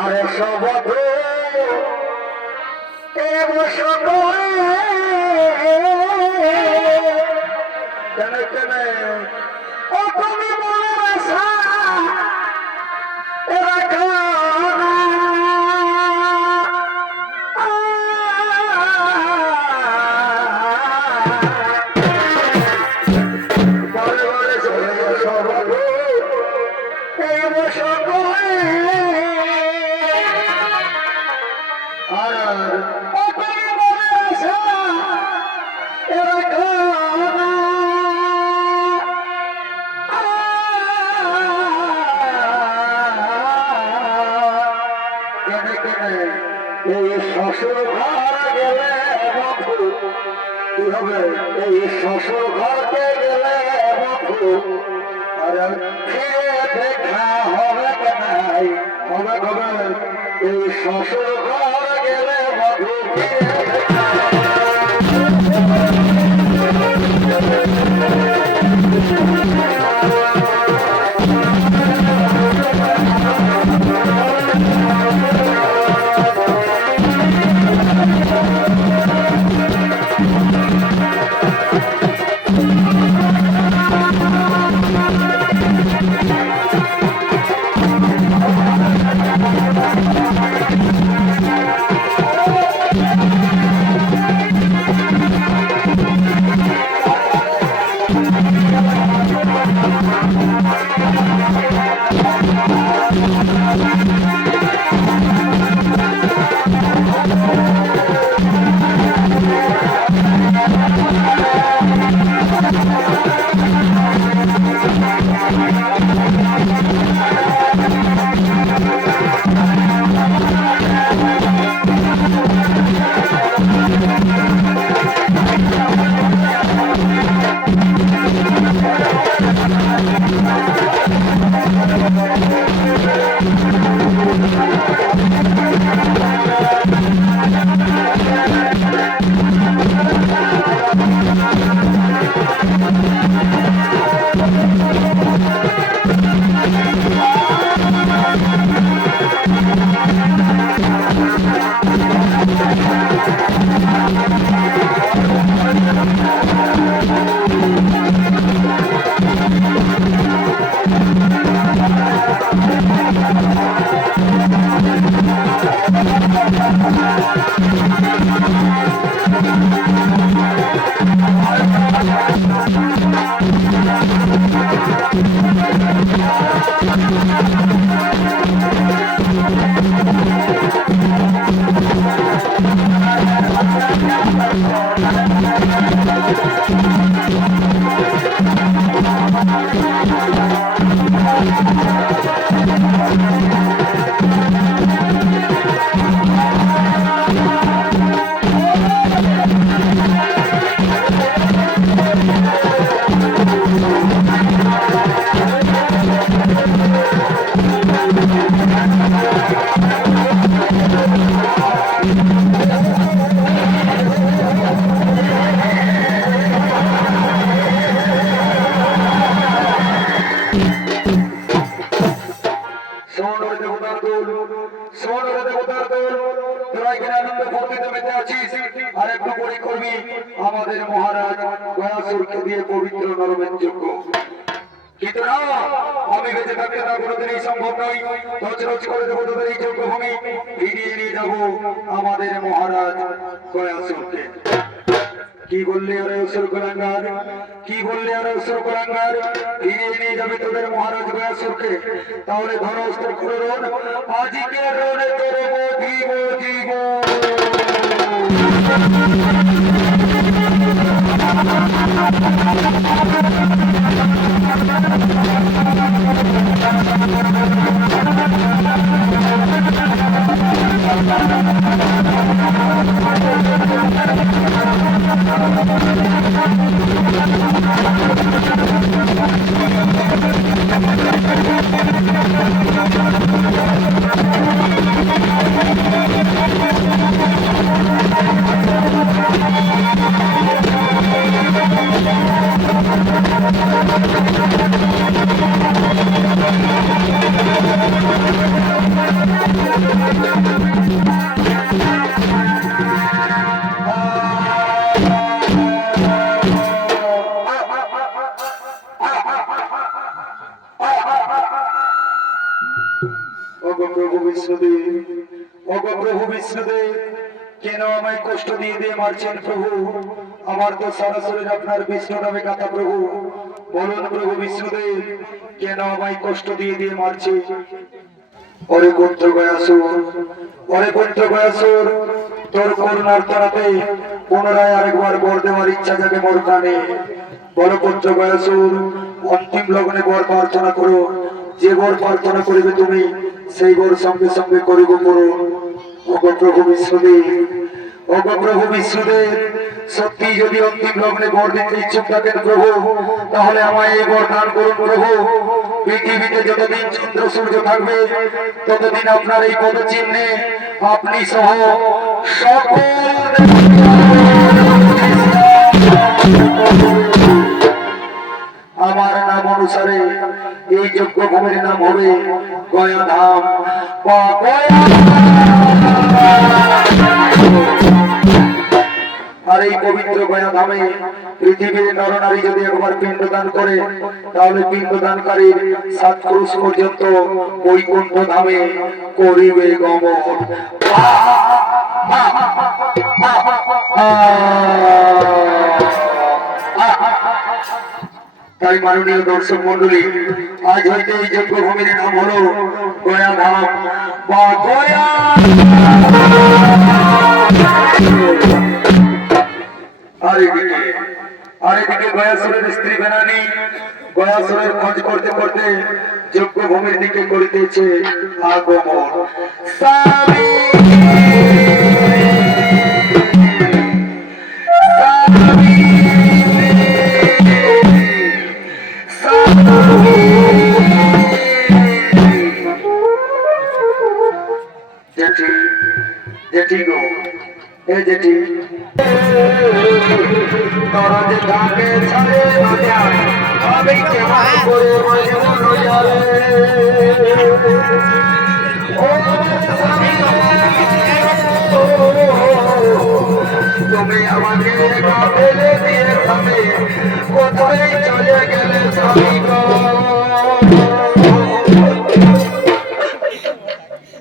আরে সবধ কেন কেন ও তুমি মনে আশা এই শ্বশুর ঘর গেলে কি হবে? এই শ্বশুর ঘরকে গেলে আর ফিরে দেখা হবে নাই হবে হবে এই শ্বশুর ঘর গেলে মধু ফিরে দেখা আমাদের মহারাজ গয়াসুরকে দিয়ে পবিত্র নরমের যোগ্য, কিন্তু না, আমি বেঁচে থাকতে তা কোনোদিনই সম্ভব নয়। রোজ করে দেবো তোদের এই যোগ্য ভূমি, ফিরিয়ে নিয়ে যাবো আমাদের মহারাজ গয়াসুরকে। কি বললে আরে অসুর কোলাঙ্গার, কি বললে আরে অসুর কোলাঙ্গার, ফিরিয়ে নিয়ে যাবে তোদের মহারাজ গয়াসুরকে। তাহলে ধনস্ত্র করুন আজকে রণে করব জীব জীব। কেন আমায় কষ্ট দিয়ে দিয়ে মারছেন প্রভু? আমার তো সারা শরীর আপনার বিষ্ণু নামে কাঁথা প্রভু। বলুন প্রভু বিষ্ণুদেব, কেন আমায় কষ্ট দিয়ে দিয়ে মারছে? ওরে পুত্র গয়াসুর, ওরে পুত্র গয়াসুর, তোর করুণার তারাতে পুনরায় আরেকবার বর দেওয়ার ইচ্ছা জাগে মোর প্রাণে। বড় পুত্র গয়াসুর, অন্তিম লগ্নে বর প্রার্থনা করো। যে বর প্রার্থনা করিবে তুমি, সেই বর সঙ্গে সঙ্গে করিব পূরণ। ওগো প্রভু বিষ্ণুদেব, ওগো প্রভু বিষ্ণুদেব, সত্যি যদি অন্তিম লগ্নে বর দিতে ইচ্ছুক থাকেন প্রভু, তাহলে আমায় এই বর দান করুন প্রভু। পৃথিবীতে যতদিন চন্দ্র সূর্য থাকবে, ততদিন আপনার এই পদচিহ্নে আপনি সহ সকল আমার নাম অনুসারে এই যজ্ঞ ভূমির নাম হবে গয়া ধাম বা গয়া। আর এই পবিত্র গয়া ধামে পৃথিবীর নরনারী যদি একবার পিণ্ডদান করে, তাহলে পিণ্ডদানকারীর 7 ক্রোশ পর্যন্ত বৈকুণ্ঠ ধামে করিবে গমন। তাই মাননীয় দর্শক মন্ডলী, আজ হইতে এই যজ্ঞ ভূমির নাম হলো গয়া ধাম বা গয়া। আরেদিকে গয়াসুরের স্ত্রী বেনানি গয়াসুরের খোঁজ করতে করতে যজ্ঞ ভূমির দিকে করিতেছে আগমন। জেঠি গো, এ জেঠি, তোরা যে ঢাকে ছাড়ে না যায়, আমি কেমন করে মজবুর যাবে। ও তুমি আমাকে এভাবে